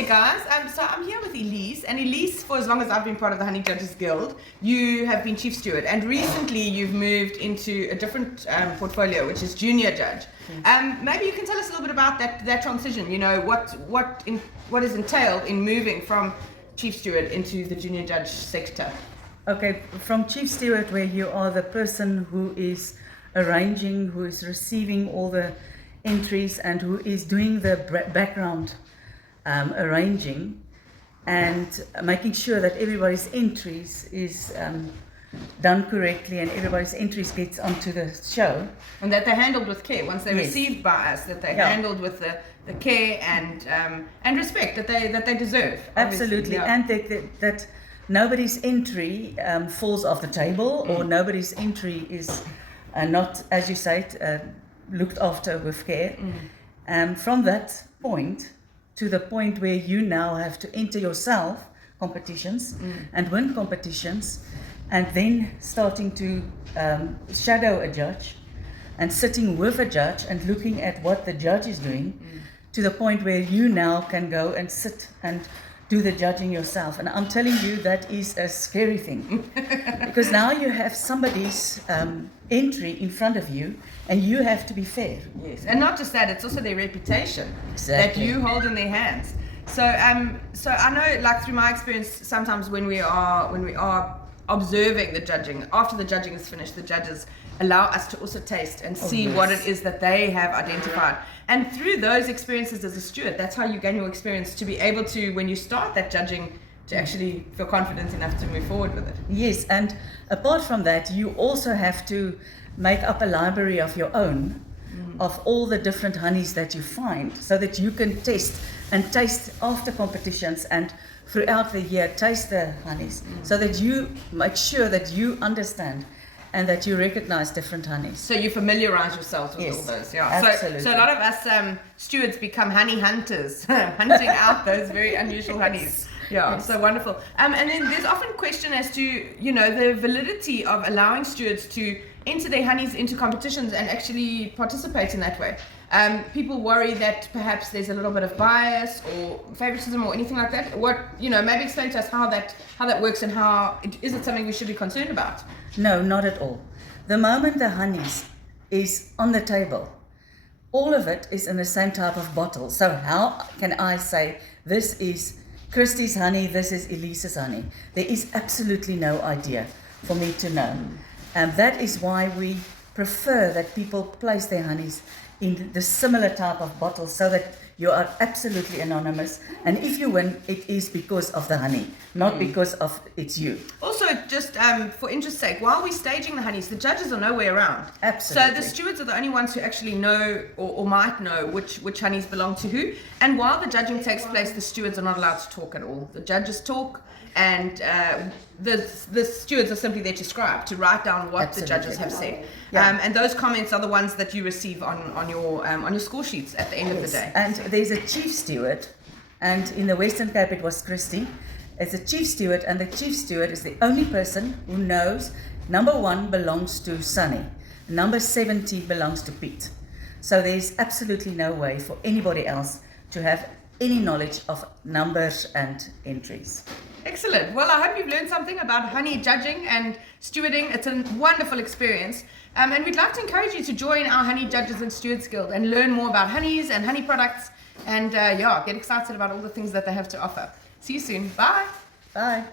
there, guys. So I'm here with Elise, and Elise, for as long as I've been part of the Honey Judges Guild, you have been chief steward, and recently you've moved into a different portfolio, which is junior judge. Maybe you can tell us a little bit about that transition. You know, what is entailed in moving from chief steward into the junior judge sector. Okay, from chief steward, where you are the person who is arranging, who is receiving all the entries, and who is doing the background arranging and making sure that everybody's entries is done correctly and everybody's entries gets onto the show. And that they're handled with care once they're received by us, that they're handled with the care and respect that they deserve. Absolutely, and that nobody's entry falls off the table, or nobody's entry is not, as you say, looked after with care. From that point to the point where you now have to enter yourself competitions and win competitions, and then starting to shadow a judge and sitting with a judge and looking at what the judge is doing, to the point where you now can go and sit and do the judging yourself. And I'm telling you, that is a scary thing because now you have somebody's entry in front of you and you have to be fair. Yes, and not just that, it's also their reputation that you hold in their hands. So I know, like through my experience, sometimes when we are observing the judging, after the judging is finished, the judges allow us to also taste and see what it is that they have identified. And through those experiences as a steward, that's how you gain your experience to be able to, when you start that judging, to actually feel confident enough to move forward with it. Yes, and apart from that, you also have to make up a library of your own of all the different honeys that you find, so that you can test and taste after competitions and throughout the year, taste the honeys, so that you make sure that you understand and that you recognize different honeys. So you familiarize yourselves with all those. Yeah. Absolutely. So a lot of us stewards become honey hunters, hunting out those very unusual honeys. Yeah, so wonderful. And then there's often question as to, you know, the validity of allowing stewards to enter their honeys into competitions and actually participate in that way. People worry that perhaps there's a little bit of bias or favoritism or anything like that. Maybe explain to us how that works and is it something we should be concerned about? No, not at all. The moment the honeys is on the table, all of it is in the same type of bottle. So how can I say this is Kristie's honey, this is Elise's honey? There is absolutely no idea for me to know. And that is why we prefer that people place their honeys in the similar type of bottle, so that you are absolutely anonymous. And if you win, it is because of the honey, not because of it's you. Also, just for interest's sake, while we're staging the honeys, the judges are nowhere around. Absolutely. So the stewards are the only ones who actually know or might know which honeys belong to who. And while the judging takes place, the stewards are not allowed to talk at all. The judges talk, and the stewards are simply there to scribe, to write down what the judges have said. And those comments are the ones that you receive on your score sheets at the end of the day. And there's a chief steward, and in the Western Cape it was Kristie. It's a chief steward, and the chief steward is the only person who knows number 1 belongs to Sunny, number 70 belongs to Pete. So there's absolutely no way for anybody else to have any knowledge of numbers and entries. Excellent. Well, I hope you've learned something about honey judging and stewarding. It's a wonderful experience. And we'd like to encourage you to join our Honey Judges and Stewards Guild and learn more about honeys and honey products and get excited about all the things that they have to offer. See you soon. Bye. Bye.